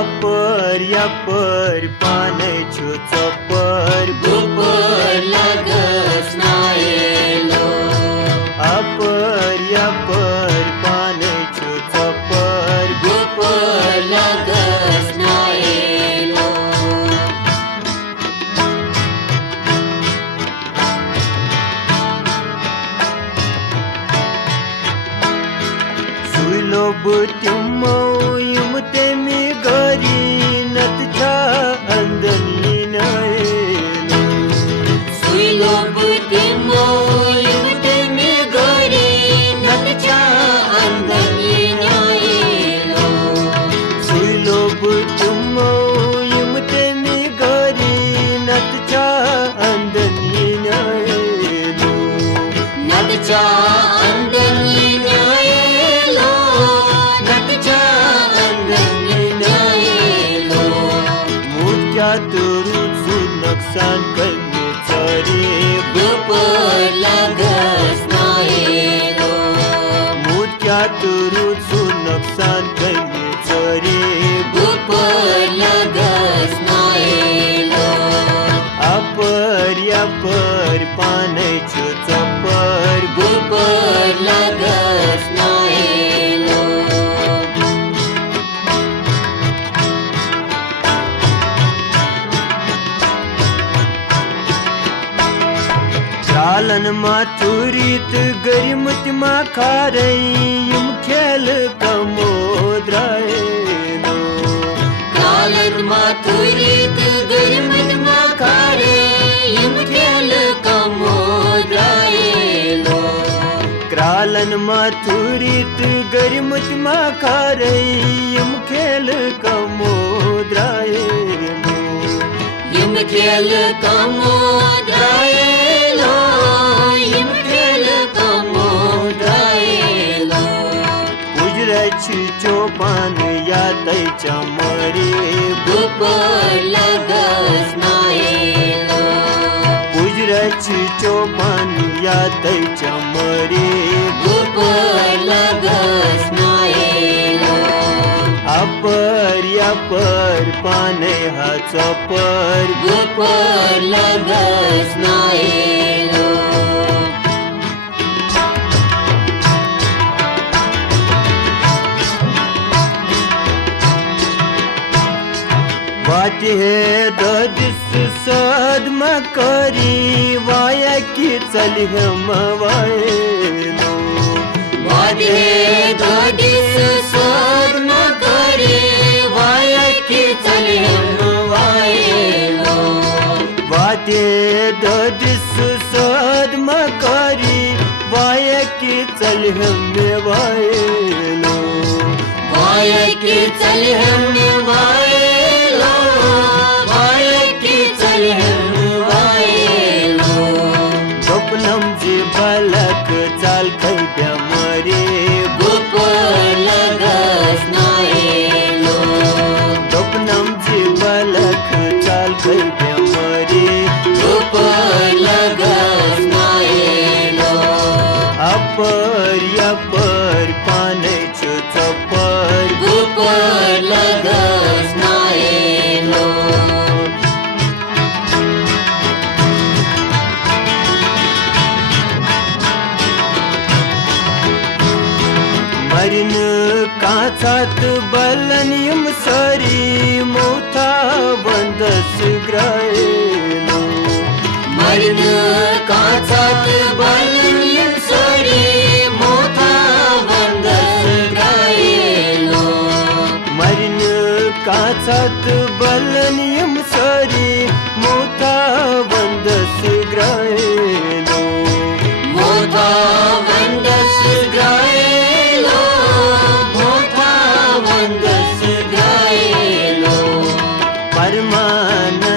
यापर पाण्याची चपर गुपर लागस नायलो यापर पाण्याची चपर गुपर लागस नायलो सुलो बुतिमो युमते मी गरी नतच्या अंदनी नयनो सुइलो बुतिमो युमते मी गरी नतच्या अंदनी नायलो सुलो बुतिमो युमते मी गरी नतच्या अंदनी नयनो नतच्या अंदनी नायलो नतच्या अंदनी नायलो मुख्यात रुजू नुकसान करणे चरे गुपर लागस नायलो मुख्यात रुजू नुकसान करणे चरे गुपर लागस नायलो यापर पाण्याची चपर गुपर लागस नायलो चालन माथुरीत गरिमत मा खारई खेल कमोद्रायनो कालत माथुरीत गरिमत माखारे यम खेल कमोद्रायलो क्रालन माथुरीत गरिमत मा खारई खेल कमोद्रायनो यम खेल कमोद्रायलो यम खेल कमोद्रायलो उजराची चोपान यातैच्या मरे गुपर लागस नायलो उजराची चोपान यातैच्या मरे गुपर लागस नायलो यापर पाने हा चपर गुपर लागस नायलो वाटी हे ददिस सदम करी वाया की चली हम वायनो वादे ददिस सदम करी वाया की चले हम वायलो वाटे ददिस सदम करी वाया की चली हम वायनो वाया की चले हम वायलो वाया की चले हम वायलो स्वप्नम जी बालक चाल कैद्या मरे गुपर लागस नायलो स्वप्नम जी बालक चाल कैद्या मरे गुपर लागस नायलो यापर पाण्याची चपर गुपर लागस नायलो मरिन काचात बलनियम सरी मोठा बंदस ग्रायनो मरण काचात बलनियम सरी मोठा बंदस गायलो मरिन काचात बलनियम सरी मोठा बंदस ग्रायनो मोठा बंदस गायलो मोठा बंदस गायलो परमान